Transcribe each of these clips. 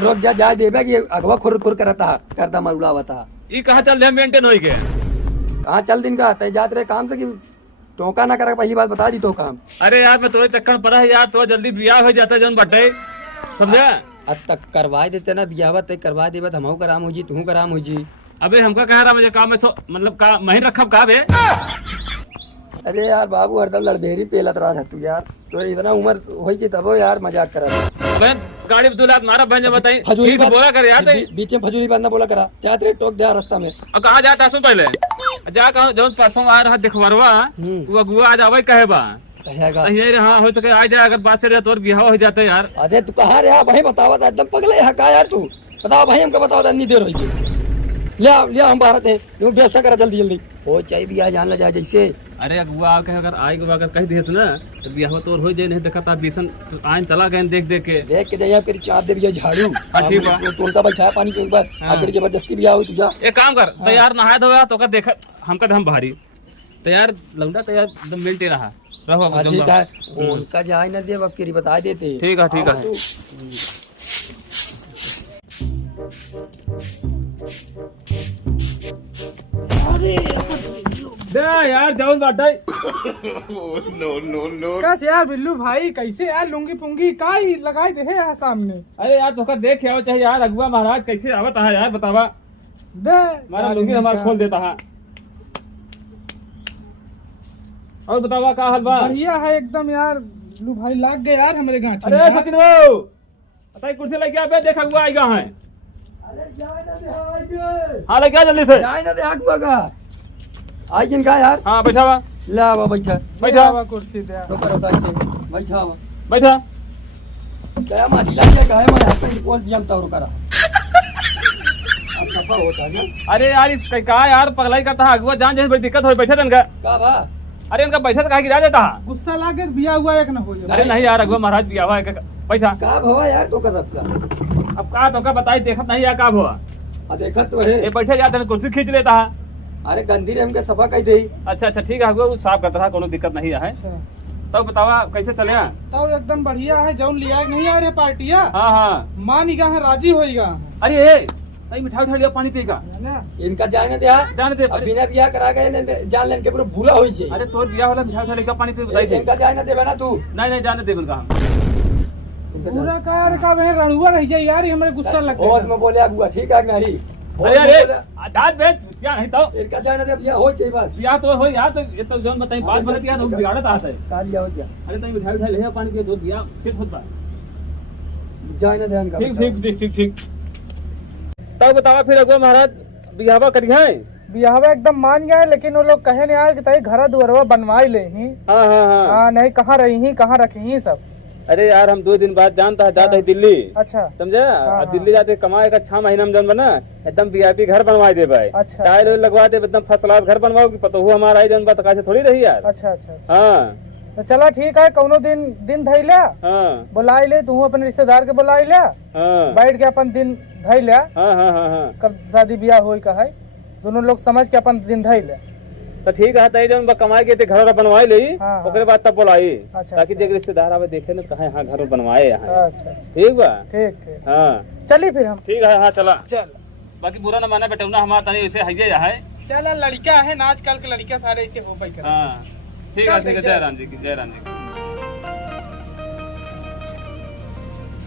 रोक जा जा देबे कि अगवा खुर खुर करता मरुलावता। ई कहाँ चल रहे मेंटेन होई के? कहाँ चल दिन का तय जात रहे काम से कि टोका ना करे, पहली बात बता दी तो काम। अरे यार मैं तोरे चक्कर में पड़ा है यार, तो जल्दी ब्याह हो जाता है जन बटे, समझा? अब तक करवा देते ना बियाह तय करवा देबे, हमहू कराम हो जी तू कराम हो जी। अबे हमका कह रहा मुझे काम में मतलब का महीन रखब का बे? अरे यार बाबू हरदम लड़बेरी पेलत रहा था तू यार, तो इतना उम्र हो गई तब यार मजाक करा। अबे गाड़ी में दूल्हा मारा बहन बताई फजूली ठीक से बोला कर यार, बीच में फजूली बात ना बोला करा, चाहत रे टोक दे रास्ता में। और कहाँ जाता सुन पहले जा कहा जौन परसों आ रहा दिखवरवा तू अगुआ आ जावे कहे बा कहेगा सही हाँ हो सके आ जाए, अगर बात से रहे तो बिहाव हो जाता है यार। अरे तू कहाँ रहा भाई बतावा था, एकदम पगले हका यार तू बताओ भाई, हमको बताओ इतनी देर होगी। लिया हम भारत है व्यवस्था करा जल्दी जल्दी हो चाहे भी आ जान ला जाए जैसे। अरे अगुआ आके अगर आएगा अगर कह दिए ना तो बिहाव तो हो जाए, नहीं देखा था बीसन तो आइन चला गए देख के जाइए फिर चाप दे भैया झाड़ू ठीक बा उनका बैठा पानी पी बस फिर जबरदस्ती भी आओ तुझा। एक काम कर तैयार नहाया धोया तो देखा हमका हम भारी तैयार लौंडा तैयार एकदम मिलते रहा रहो ठीक है उनका जाए ना दे बकरी बता देते। ठीक है दे यार जाऊन बाटाई। नो कैसे यार बिल्लू भाई, कैसे यार लुंगी पुंगी का ही लगाई दे यार सामने। अरे यार तो देख आओ चाहे यार अगुआ महाराज कैसे आवत है यार बतावा दे हमारा लुंगी हमारा खोल देता है। और बतावा का हाल बा? बढ़िया है एकदम यार बिल्लू भाई, लाग गए यार हमारे गांठ। अरे सचिन वो बताइए कुर्सी लेके आ बे, देखा अगुआ आएगा है। हाँ लेके आ जल्दी से। जाए ना दे अगुआ का आई जिनका यार। हाँ बैठा हुआ ला वो बैठा बैठा कुर्सी दे तो करो से बैठा हुआ बैठा क्या माटी लग गया है मैं हाथ में कौन दिया तो करा अब सफा होता है। अरे यार कहा यार पगलाई करता है अगुआ जान जैसे बड़ी दिक्कत हो बैठे थे इनका। का बा अरे इनका बैठा कहा गिरा देता है। गुस्सा लागे बिया हुआ एक ना हो जाए। अरे नहीं यार अगुआ महाराज भी आवा है बैठा का भवा यार तो का सबका अब कहा तो का बताई देखत नहीं यार का हुआ देखत तो है ये बैठे जाते हैं कुर्सी खींच लेता है। अरे गंदी रे हमके सफा कही दे। अच्छा ठीक है अगुआ वो साफ करता है, कोनो दिक्कत नहीं है। तो बतावा कैसे चले? तो एकदम बढ़िया है, जौन लिया नहीं आ रहे पार्टिया। हाँ मान ही है राजी होएगा। अरे नहीं मिठाई उठा लिया पानी पिएगा इनका जाए ना दिया जाने दे बिना बियाह करा गए जान लेन के पूरा बुरा हो जाए। अरे तोर बियाह वाला मिठाई उठा लेकर पानी पी बताई इनका जाए ना देबे ना तू। नहीं जाने दे उनका पूरा कार का वह रणुआ रह जाए यार, हमारे गुस्सा लग होश में बोले अगुआ ठीक है नहीं। अरे दांत बेच क्या नहीं तो इनका जाए ना दे बियाह हो चाहिए बस बियाह तो हो यार, तो ये तो जोन बताई बात बोले यार बिगाड़त आता है। का लिया हो क्या अरे तई मिठाई उठा ले पानी के दो बियाह ठीक खुद बा जाए ना ध्यान का ठीक तब बतावा फिर अगुआ महाराज बियाहवा करी है? बियाहवा एकदम मान गया है, लेकिन वो लोग कहे नहीं आए कि तई घर दुआरवा बनवाई ले ही। हाँ नहीं कहाँ रही ही कहाँ रखी ही सब। अरे यार हम 2 दिन बाद जानता है जाता है दिल्ली। अच्छा समझा? दिल्ली जाते कमाए का 6 महीना में जन बना एकदम वीआईपी घर बनवा दे भाई। अच्छा टाइल लगवा दे एकदम फर्स्ट क्लास घर बनवाओ कि पता हुआ हमारा जन बात कैसे थोड़ी रही यार। अच्छा हाँ तो चला ठीक है, कौनो दिन धई लिया बुलाई ले, तू अपने रिश्तेदार के बुलाई लिया बैठ के अपन दिन धई लिया। कब शादी ब्याह हो का है दोनों लोग समझ के अपन दिन धई ले तो ठीक है तई जन कमाए के घर बनवाई ली ओकरे बाद तब बुलाई ताकि जे रिश्तेदार आवे देखे ना कहा यहाँ घर बनवाए यहाँ। ठीक बा ठीक हाँ चलिए फिर हम। ठीक है हाँ चला चल बाकी बुरा न माना बेटा हमारा तनी ऐसे है चल लड़का है ना आजकल के लड़का सारे ऐसे हो पाई। हाँ ठीक है जय राम जी की जय राम जी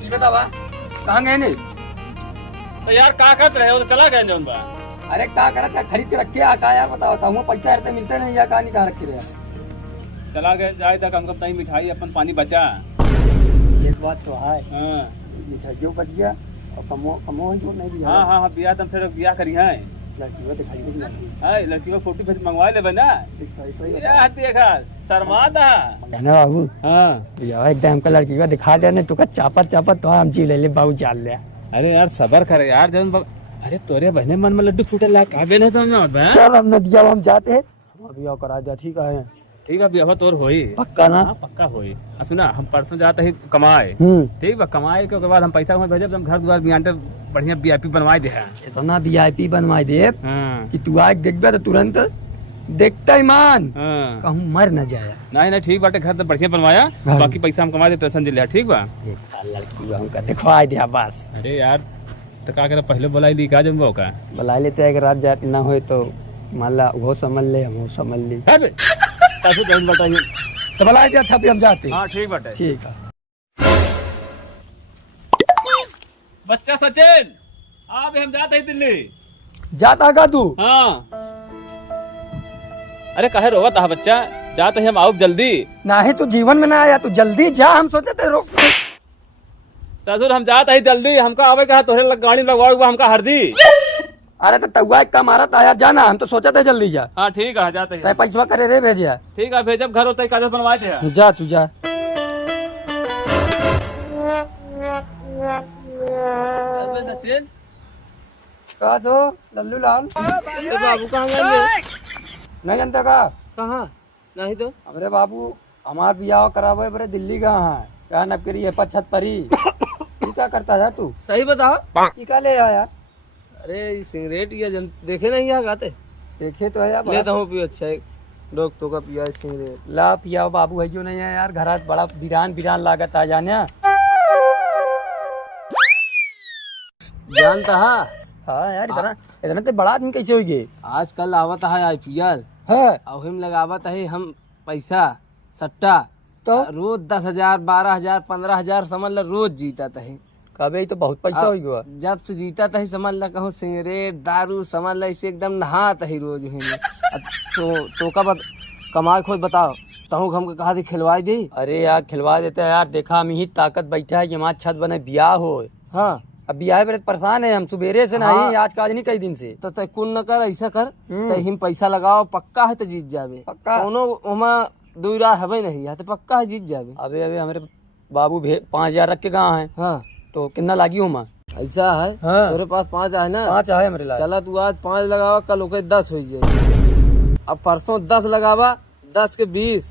की बतावा कहाँ गए ने? तो यार का करते रहे हो तो चला गए जौन बा। अरे का करत का खरीद के रखे का यार बताओ हूँ पैसा यार मिलते नहीं या कहा नहीं कहा रखे रहे चला गए जाए तक हमको तई मिठाई अपन पानी बचा। एक बात तो है मिठाइयों बच गया और कमो ही तो नहीं दिया। हाँ बियाह तुम से बियाह करी है लड़की दिखाई है लड़की को फोटो भेज मंगवा ले ना देखा शर्माता है ना बाबू। हाँ एकदम हमका लड़की को दिखा दे तू का चापत तो हम जी ले बाबू चाल ले। अरे यार सबर करे यार जन अरे तोरे बहने मन में लड्डू फूटे ला काबे नहीं समझ सर हमने दिया हम जाते हैं हम बियाह करा दिया। ठीक है बियाह तोर होई पक्का ना? पक्का होई। सुना हम परसों जाते ही कमाए ठीक बा कमाए के बाद हम पैसा भेजे हम घर द्वार बियाटे बढ़िया वीआईपी बनवाई दे। इतना वीआईपी बनवाई दे कि तू आज देखबे तो तुरंत देखता ही मान हाँ कहूँ मर न जाया। नहीं नहीं ठीक बाटे, घर तो बढ़िया बनवाया, बाकी पैसा हम कमा दे, टेंशन दिला, ठीक बा। लड़की हमका दिखवा दिया बस। अरे यार तो का करे, पहले बुलाई दी का जम्बो का बुला लेते हैं, अगर रात जात ना हो तो मान ला वो समझ ले हम समझ ली। सासू जन बताइए तो बुला दिया था, हम जाते। हाँ ठीक बाटे, ठीक है। बच्चा सचिन अब हम जाते हैं दिल्ली। जाता का तू? हाँ अरे काहे रोवत है बच्चा, जाते हैं हम, आओ जल्दी। ना ही तू जीवन में ना आया, तू जल्दी जा, हम सोचे थे रोक। ससुर हम जाते हैं जल्दी, हमका आवे कहा तोहरे गाड़ी लगवाओ हमका हरदी। अरे तो तउआ एक काम आरत आया, जाना हम तो सोचा थे जल्दी जा। हाँ ठीक है जाते हैं। पैसा करे रे भेजिया। ठीक है भेजब, घर होते कागज बनवाए थे। जा तू जा। सचिन कहा तो लल्लू लाल बाबू कहाँ गए? नहीं जानता का? कहाँ नहीं तो। अरे बाबू हमार बियाह करावे बरे दिल्ली कहाँ है, क्या नब करी है छत परी। ये क्या करता था तू? सही बताओ, ये क्या ले आया? अरे सिगरेट ये देखे नहीं यहाँ गाते, देखे तो है यार, लेता हूँ पियो, अच्छा है लोग तो का पिया सिगरेट। ला पिया बाबू है क्यों नहीं है यार, घर बड़ा वीरान वीरान लागत आ जाने। जानता है? हाँ यार इतना इतना तो बड़ा आदमी कैसे हो गए? आजकल आवत है IPL है और हम लगावत है हम पैसा सट्टा, तो रोज 10,000 12,000 15,000 समझ ल रोज जीता है। कभी तो बहुत पैसा हो गया। जब से जीता था समझ ल कहूँ सिगरेट दारू समझ ल इसे एकदम नहाता है रोज में। तो का कमाई खोज बताओ, तहु हमको कहा थी खिलवाई दी। अरे यार खिलवा देते हैं यार, देखा हम ही ताकत बैठा है कि हमारा छत बने ब्याह हो। हाँ अब ब्याह पर परेशान है हम, सुबेरे से नहीं आज काज नहीं कई दिन से। तो तय कुन न कर, ऐसा कर तय हम पैसा लगाओ, पक्का है तो जीत जावे। पक्का कोनो उमा दू राह हवे नहीं है तो पक्का है जीत जावे। अबे अबे हमारे बाबू 5,000 रख के कहाँ है? हाँ तो कितना लागी हो माँ? ऐसा है। हाँ। तेरे पास 5 है ना? 5 है मेरे लाल। चला तू आज 5 लगावा, कल ओके 10 हो जाए। अब परसों 10 लगावा, 10 के 20,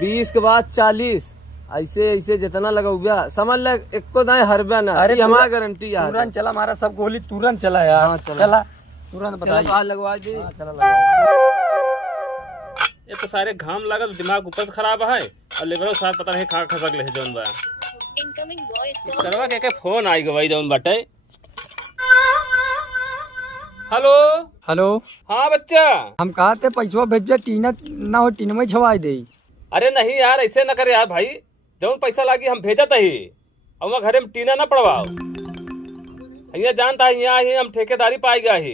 20 के बाद 40, ऐसे ऐसे जितना लगाऊगा समझ ल एको दाएं हरबा ना। अरे हमारा गारंटी है। तुरंत चला, हमारा सब गोली तुरंत चला यार। हाँ, चला तुरंत बताइए। चलो लगवा दी। हाँ, चला लगाओ। ये तो सारे घाम लागत, दिमाग ऊपर से खराब है और लेबरो साथ पता नहीं खा खसक ले जौन बा। करवा के फोन आई गई जौन बाटे। हेलो हेलो हाँ बच्चा, हम कहा थे पैसा भेज टीना ना हो, टीन में छवाई दे। अरे नहीं यार ऐसे न करे यार भाई, जौन पैसा लागी हम भेजत ही और घरे में टीना ना पड़वाओ। यहाँ जानता है यहाँ ही हम ठेकेदारी पाई गया ही,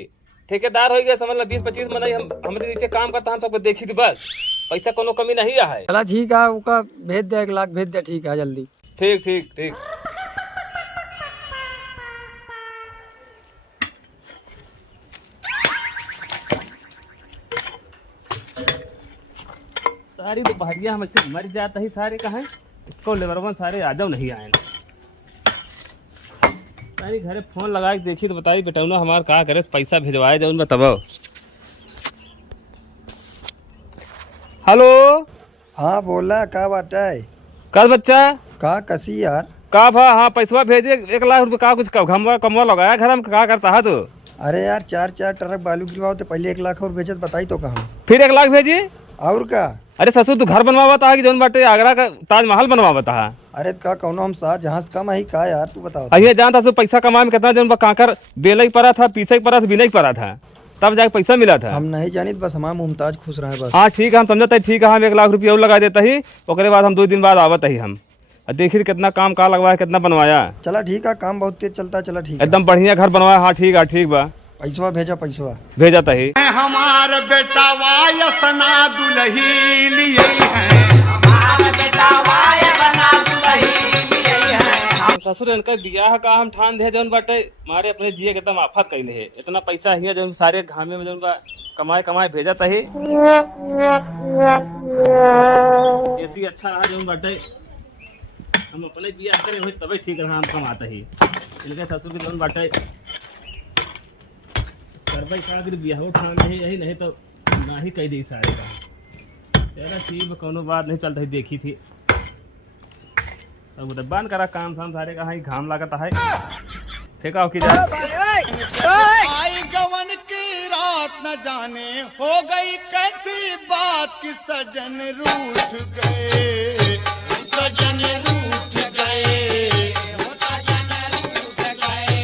ठेकेदार हो गया समझ लो 20-25 में नहीं, हम हमारे नीचे काम करता, हम सबको देखी थी बस, पैसा कोनो कमी नहीं है। चला ठीक है, उसका भेज दे 1 लाख भेज दे, ठीक है जल्दी। ठीक ठीक ठीक। सारी दोपहरिया हमसे मर जाता ही, सारे कहाँ इसको लेबरवन सारे आ जाओ नहीं आए। सारी घरे फोन लगा के देखी तो बताई बेटौना हमार का करे, पैसा भिजवाए जाऊन बताओ। हेलो हाँ बोला, का बात है? कल बच्चा का कसी यार? का भा हाँ पैसा भेजे 1 लाख रुपए, का कुछ कमवा लगाया घर में, का करता है तो? अरे यार 4 ट्रक बालू गिरवाओ तो पहले 1 लाख और भेजत बताई तो कहा, फिर 1 लाख भेजी? और का? अरे ससुर तू घर बनवाता है कि जौन बाटे आगरा का ताजमहल बनवाता है? अरे का कौनो हम साथ जहाँ से कम है का यार, तू बताओ। अहिए जानता तू पैसा कमाए में कितना जौन काकर बेला ही पड़ा था, पीछे ही पड़ा था, बिना ही पड़ा था, तब जाके पैसा मिला था। हम नहीं जानी, बस हमारा मुमताज खुश रहे बस। हाँ ठीक है, हम समझते ठीक है, हम 1 लाख रुपया और लगा देता ही, ओकरे बाद हम 2 दिन बाद आवत ही हम देखिए कितना काम का लगवाया, कितना बनवाया। चला ठीक है, काम बहुत तेज चलता है। चला ठीक है, एकदम बढ़िया घर बनवाया। हाँ ठीक है, ठीक बा, पैसा भेजा, पैसा भेजा ही। हमार बेटा वायसना दुल्ही लिए हैं, हमार बेटा वायसना दुल्ही लिए हैं। ससुर इनका बियाह का हम ठान दे जौन बाटे, मारे अपने जिए के एकदम आफत कइले है। इतना पैसा हिया जौन सारे घामे में जौन बा कमाए भेजत ही। ऐसी अच्छा रहा जौन बाटे, हम अपने बियाह करे हो तबे ठीक रहा, हम कमाता ही। इनके ससुर के जौन बाटे करबई का बियाह ठान नहीं, यही नहीं तो ना ही कह दी सारे का। तेरा ठीक कोनो बात नहीं चलता ही, देखी थी अब बंद करा काम शाम सारे का, ही घाम लागत है, फेंका की जा। आई गवन की रात न जाने हो गई कैसी बात कि सजन रूठ गए, सजन रूठ गए, हो सजन रूठ गए,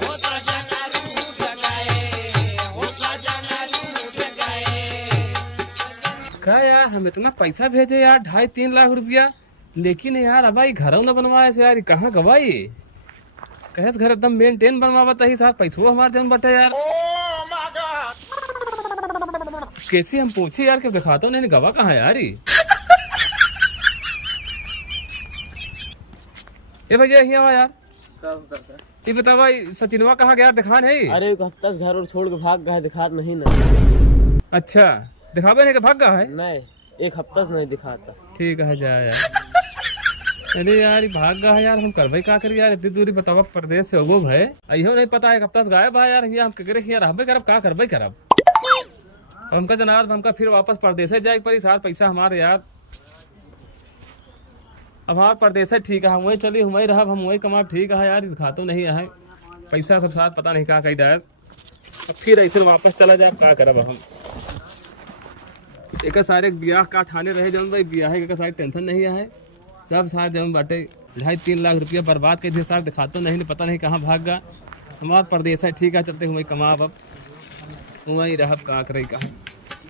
हो सजन रूठ गए, हो सजन रूठ गए। क्या यार हम इतना पैसा भेजे यार 2.5-3 लाख रुपया, लेकिन यार अब भाई घर न बनवाए से यार कहाँ गवाई कहे घर एकदम मेंटेन बनवावत ही साथ पैसो हमारे जन बटे यार। कैसे हम पूछे यार कि दिखाता नहीं गवा कहाँ है यार ये भैया यहाँ यार ये बता भाई सचिनवा कहाँ गया दिखा नहीं। अरे एक हफ्ता से घर और छोड़ के भाग गया, दिखा नहीं ना। अच्छा दिखावे नहीं कि भाग गया है। नहीं एक हफ्ता से नहीं दिखाता। ठीक है जा यार। अरे यार ये भाग गया है यार, हम करवाई का करी यार, इतनी दूरी बतावा प्रदेश से होगो है अयो नहीं पता है, एक हफ्ता से गायब है यार। ये हम कह रहे रहबे करब का करबे करब अब हमका जनाब हमका फिर वापस प्रदेश जाए पर सार पैसा हमारे यार। अब हमारे प्रदेश ठीक है, हम वही चली हम वही रहब, हम वही कमाब ठीक है यार। दिखातो नहीं है पैसा सब साथ पता नहीं का कही डायर, अब फिर ऐसे वापस चला जाए का करब हम। एक सारे ब्याह का ठाने रहे जब भाई ब्याह के सारे टेंशन नहीं है, जब सारे जब बाटे 2.5-3 लाख रुपया बर्बाद के सार दिखाते नहीं पता नहीं कहाँ भाग गया। हमारा प्रदेश है ठीक है, चलते हुए कमाब अब वही रहब का करे कहा।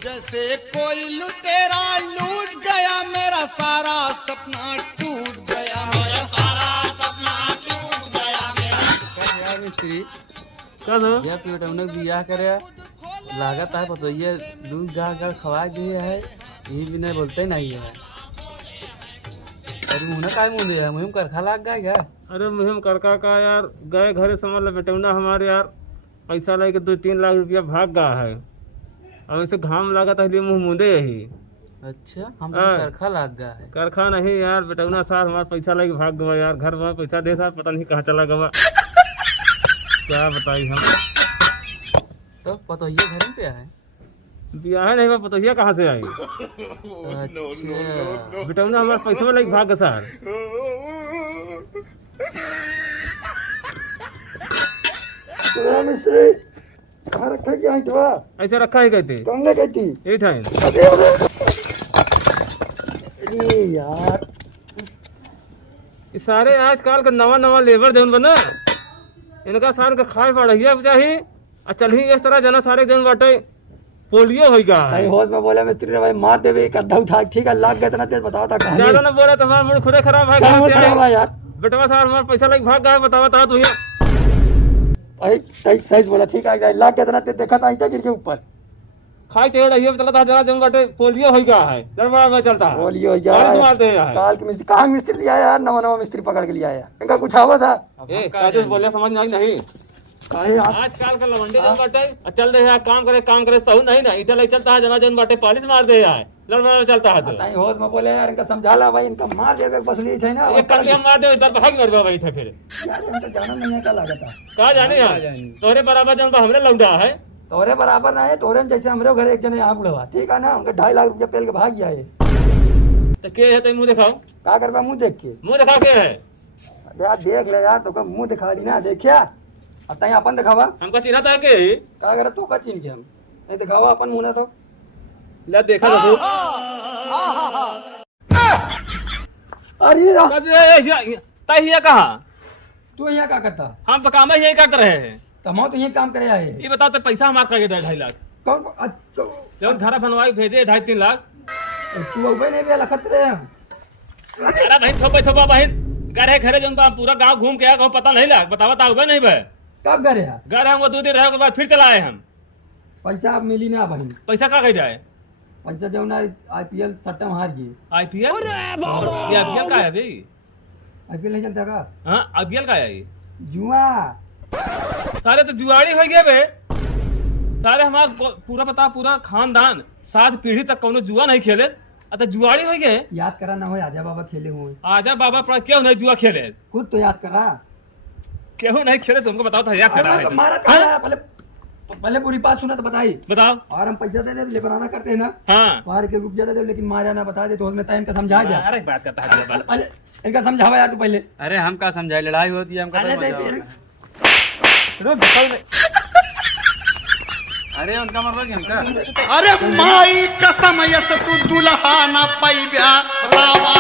जैसे कोई लुटेरा लूट गया मेरा सारा सपना टूट गया, मेरा सारा सपना टूट गया मेरा। यार मिस्त्री क्या था यह पेटौनक बियाह करे लागत है पतोइए दूध गाड़ खवा दिए है, यही भी नहीं बोलते नहीं है। अरे मुँह काय मुँह है मुहिम करखा लाग गया क्या। अरे मुहिम करका का यार गए घरे समझ लो बेटौना हमारे यार पैसा लेके 2-3 लाख रुपया भाग गया है। अब ऐसे घाम लगा था इसलिए मुँह मुंदे यही। अच्छा हम तो हाँ। करखा लाग गया है। करखा नहीं यार बेटौना सार हमारा पैसा लेके भाग गया यार, घर में पैसा दे सार पता नहीं कहाँ चला गया क्या बताई हम। तो पतोइए घर पे है ब्याह नहीं हुआ पतोहिया कहाँ से आई। अच्छा बेटौना हमारा पैसा लेके भाग गया सार। तो मिस्त्री कहाँ रखा है क्या हिटवा ऐसे रखा ही कहते कौन कहती एट है। अरे यार ये सारे आजकल का नवा नवा लेबर जौन बना इनका सार का खाए पड़िया चाहिए और चल ही इस तरह जना सारे जन बाटे पोलियो हो गया कहीं है। होश में बोला मिस्त्री ने भाई मार देवे एक अद्धा उठा ठीक है लाख गया इतना तेज बताओ था कहानी ज्यादा ना बोला तुम्हारा मूड खुदे खराब है। क्या कहाँ मूड से आए? खराब है यार बेटवा साहब हमारा पैसा लेके भाग गया बतावा था तू भाई सही सही बोला ठीक है लाख गया इतना तेज देखा था ईटा गिर के ऊपर खाई टेढ़ रही चला था जना जन बाटे पोलियो हो गया है लड़बड़ा में चलता है बोलियो बारिश मारते हैं यार यार। काल के मिस्त्री कहाँ मिस्त्री लिया यार नवा नवा मिस्त्री पकड़ के लिया यार इनका कुछ आवा था ए काजू बोले समझ में आई नहीं। काहे यार आजकल का लवंडे जन बाटे चल रहे हैं काम करे सहू नहीं ना ईटा ले चलता है जना जन बाटे पालिश मार दे है लड़बड़ा में चलता है तो कहीं होश में बोले यार इनका समझाला भाई इनका मार देवे बस नहीं थे ना ये कल हम मार दे इधर भाग मरवा बैठे फिर यार इनका जाना नहीं है क्या लागत है कहा जाने यार तोरे बराबर जन हमने लौटा है। तोरे बराबर ना है तोरे में जैसे हमरे घर एक जने यहाँ बुढ़वा ठीक है ना उनका 2.5 लाख रुपया पेल के भाग गया है तो के है तो मुंह दिखाओ क्या करवा मुंह देख के मुंह दिखा के है यार देख ले यार तो मुंह दिखा दी ना देखिया अब तई अपन दिखावा हमको चिन्हा था के क्या करे तू का चिन्ह के हम नहीं दिखावा अपन मुंह ना तो ले देखा तो अरे यार, तहिया कहाँ तू यहाँ क्या करता हम तो काम यही करते रहे हैं। तो हम तो यही काम करे आए ये बताओ तो पैसा हमारा का 2.5 लाख कौन जब घर बनवाई भेजे 2.5-3 लाख। तू उबे नहीं भी लखत रहे हम अरे बहन थोपा बहन घर घरे जो पूरा गांव घूम के आया पता नहीं लग बतावा था नहीं भाई कब करे यार घर हम वो 2 दिन रहे के बाद फिर चला आए हम। पैसा अब मिली ना बहन पैसा का कह जाए पैसा जो ना IPL सट्टा हार गई IPL ये IPL का है भाई IPL नहीं चलता का हाँ IPL का है ये जुआ सारे तो जुआड़ी हो गए बे सारे हमारा पूरा पता पूरा खानदान 7 पीढ़ी तक कोनो जुआ नहीं खेले अतः जुआड़ी हो गए। याद करा ना हो आजा बाबा खेले हुए आजा बाबा पर क्यों नहीं जुआ खेले खुद तो याद करा क्यों नहीं खेले तुमको बताओ था या खेला है तो। मारा कहाँ है? पहले पूरी बात सुना तो बताई बताओ और हम पैसा दे दे लेकर आना करते हैं ना हाँ बाहर के रुपया दे दे लेकिन मारा ना बता दे तो उसमें टाइम का समझा जा अरे बात करता है पहले इनका समझावा यार तू पहले अरे हम का समझाए लड़ाई होती है हमका अरे तो मजा नहीं, आता है। रुक बताओ नहीं। अरे अरे उनका मरवा कि हमका अरे माई कसम यस तू दुल्हा ना पैब्या रावा